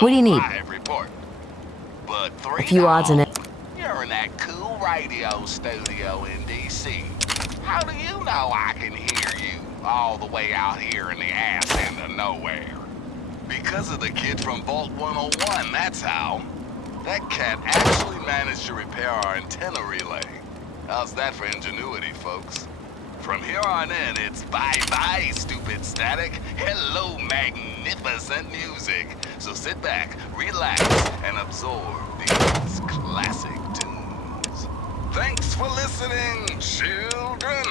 What do you need? Live report. But A three few odds and dog, ends. you're in that cool radio studio in D.C. How do you know I can hear you all the way out here in the ass end of nowhere? Because of the kid from Vault 101, that's how. That cat actually managed to repair our antenna relay. How's that for ingenuity, folks? From here on in, it's bye-bye, stupid static. Hello, magnificent music. So sit back, relax, and absorb these classic tunes. Thanks for listening, children.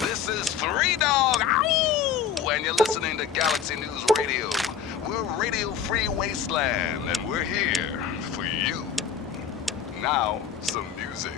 This is Three Dog, ow! And you're listening to Galaxy News Radio. We're Radio Free Wasteland, and we're here for you. Now, some music.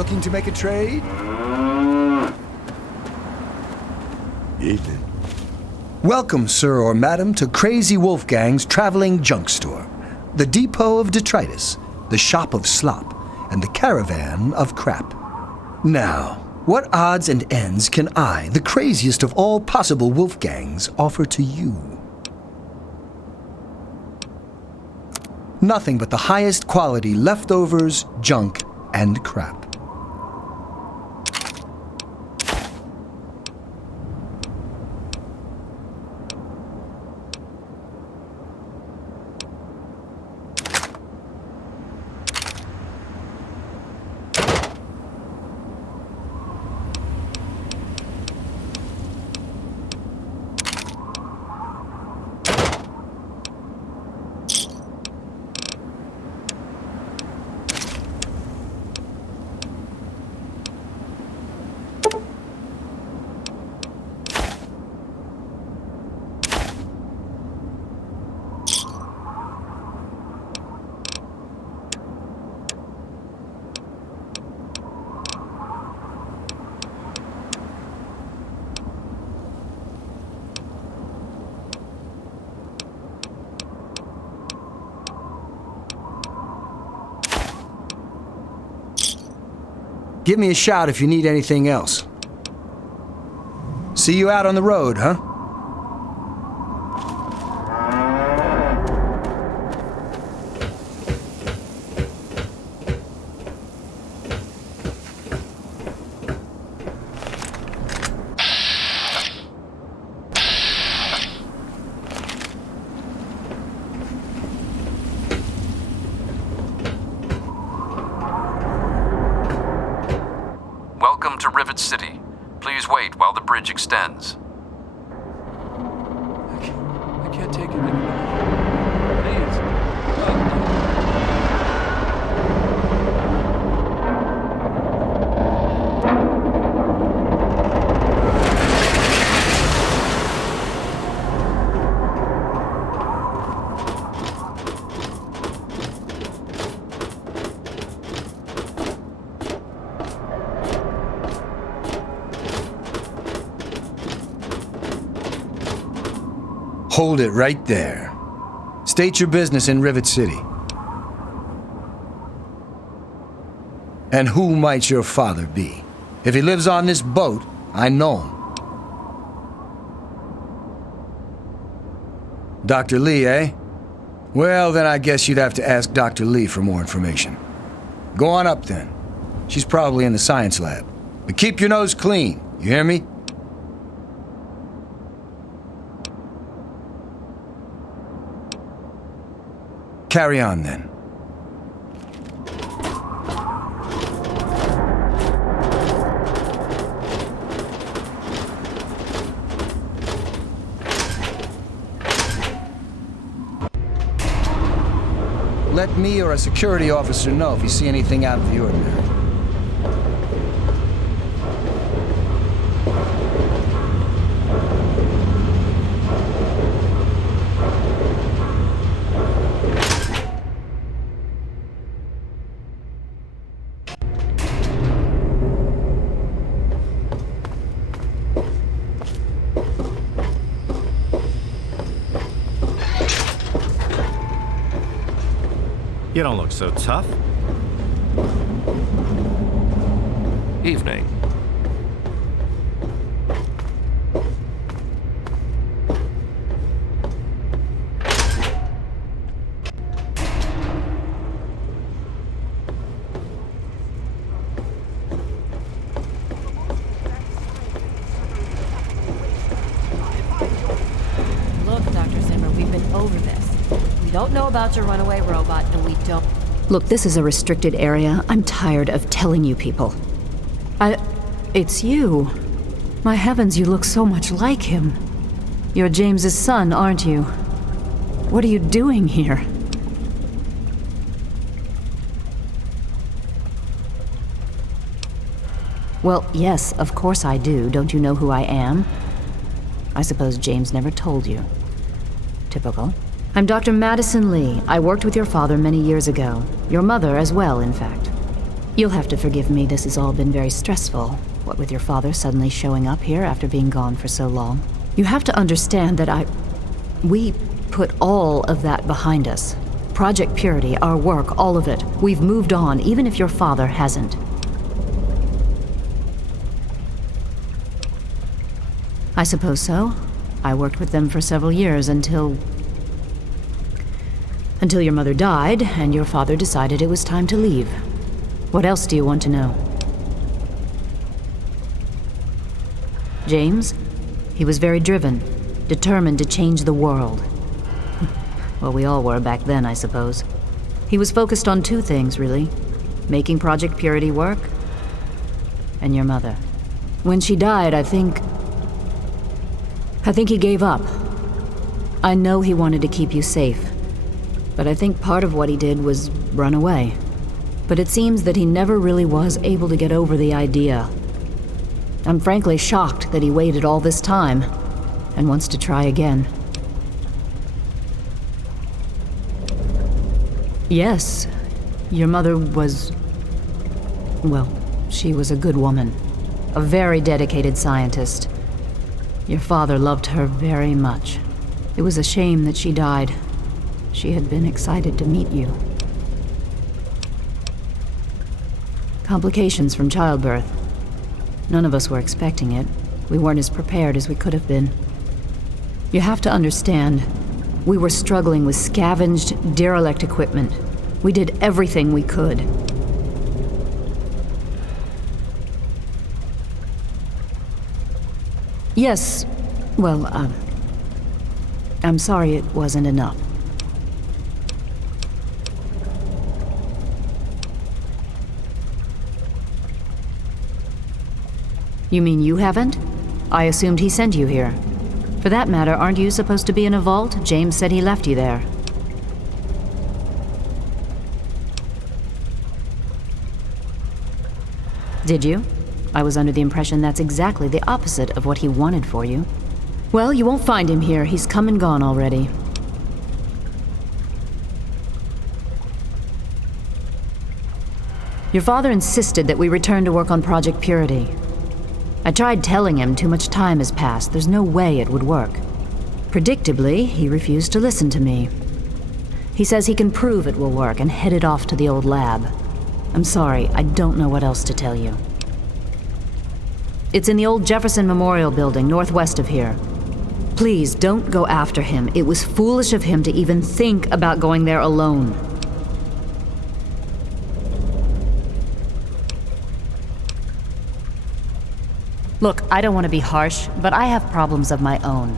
Looking to make a trade? Evening. Welcome, sir or madam, to Crazy Wolfgang's traveling junk store. The depot of detritus, the shop of slop, and the caravan of crap. Now, what odds and ends can I, the craziest of all possible Wolfgangs, offer to you? Nothing but the highest quality leftovers, junk, and crap. Give me a shout if you need anything else. See you out on the road, huh? Welcome to Rivet City. Please wait while the bridge extends. I can't take it anymore. Please. Hold it right there. State your business in Rivet City. And who might your father be? If he lives on this boat, I know him. Dr. Lee, eh? Well, then I guess you'd have to ask Dr. Lee for more information. Go on up then. She's probably in the science lab. But keep your nose clean, you hear me? Carry on, then. Let me or a security officer know if you see anything out of the ordinary. You don't look so tough. Evening. Look, Dr. Zimmer, we've been over this. We don't know about your runaway robot, and we don't... Look, this is a restricted area. I'm tired of telling you people. It's you. My heavens, you look so much like him. You're James's son, aren't you? What are you doing here? Well, yes, of course I do. Don't you know who I am? I suppose James never told you. Typical. I'm Dr. Madison Lee. I worked with your father many years ago. Your mother as well, in fact. You'll have to forgive me, this has all been very stressful. What with your father suddenly showing up here after being gone for so long. You have to understand that we put all of that behind us. Project Purity, our work, all of it. We've moved on, even if your father hasn't. I suppose so. I worked with them for several years until your mother died, and your father decided it was time to leave. What else do you want to know? James? He was very driven, determined to change the world. Well, we all were back then, I suppose. He was focused on two things, really. Making Project Purity work, and your mother. When she died, I think he gave up. I know he wanted to keep you safe, but I think part of what he did was run away. But it seems that he never really was able to get over the idea. I'm frankly shocked that he waited all this time and wants to try again. Yes, your mother was... well, she was a good woman. A very dedicated scientist. Your father loved her very much. It was a shame that she died. She had been excited to meet you. Complications from childbirth. None of us were expecting it. We weren't as prepared as we could have been. You have to understand, we were struggling with scavenged, derelict equipment. We did everything we could. Yes, well, I'm sorry it wasn't enough. You mean you haven't? I assumed he sent you here. For that matter, aren't you supposed to be in a vault? James said he left you there. Did you? I was under the impression that's exactly the opposite of what he wanted for you. Well, you won't find him here. He's come and gone already. Your father insisted that we return to work on Project Purity. I tried telling him too much time has passed. There's no way it would work. Predictably, he refused to listen to me. He says he can prove it will work and headed off to the old lab. I'm sorry, I don't know what else to tell you. It's in the old Jefferson Memorial Building, northwest of here. Please, don't go after him. It was foolish of him to even think about going there alone. Look, I don't want to be harsh, but I have problems of my own.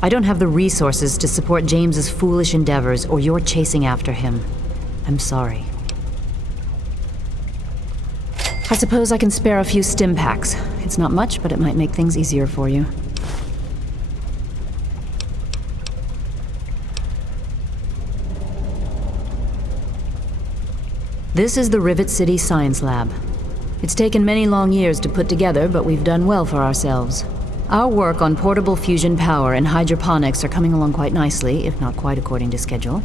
I don't have the resources to support James's foolish endeavors, or your chasing after him. I'm sorry. I suppose I can spare a few stim packs. It's not much, but it might make things easier for you. This is the Rivet City Science Lab. It's taken many long years to put together, but we've done well for ourselves. Our work on portable fusion power and hydroponics are coming along quite nicely, if not quite according to schedule.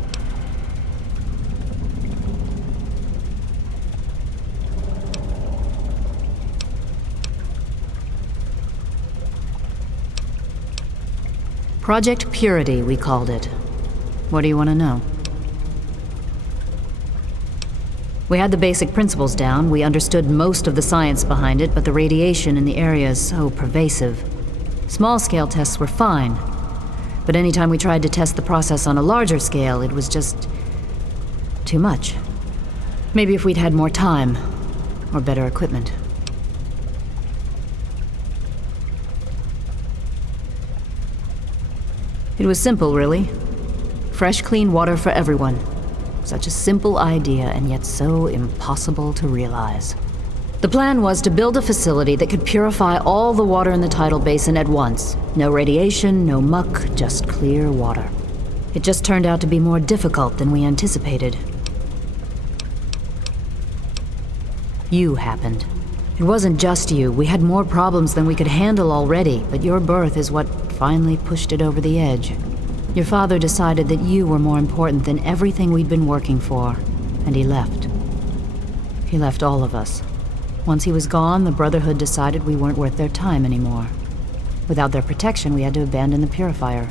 Project Purity, we called it. What do you want to know? We had the basic principles down. We understood most of the science behind it, but the radiation in the area is so pervasive. Small-scale tests were fine, but anytime we tried to test the process on a larger scale, it was just too much. Maybe if we'd had more time, or better equipment. It was simple, really. Fresh, clean water for everyone. Such a simple idea, and yet so impossible to realize. The plan was to build a facility that could purify all the water in the tidal basin at once. No radiation, no muck, just clear water. It just turned out to be more difficult than we anticipated. You happened. It wasn't just you. We had more problems than we could handle already, but your birth is what finally pushed it over the edge. Your father decided that you were more important than everything we'd been working for, and he left. He left all of us. Once he was gone, the Brotherhood decided we weren't worth their time anymore. Without their protection, we had to abandon the Purifier.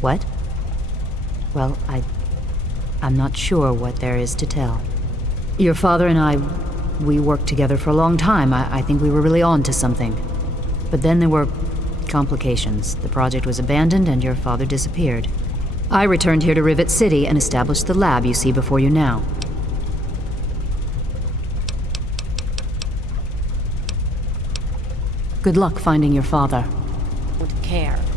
What? Well, I'm not sure what there is to tell. Your father and I, we worked together for a long time. I think we were really on to something. But then there were complications. The project was abandoned and your father disappeared. I returned here to Rivet City and established the lab you see before you now. Good luck finding your father.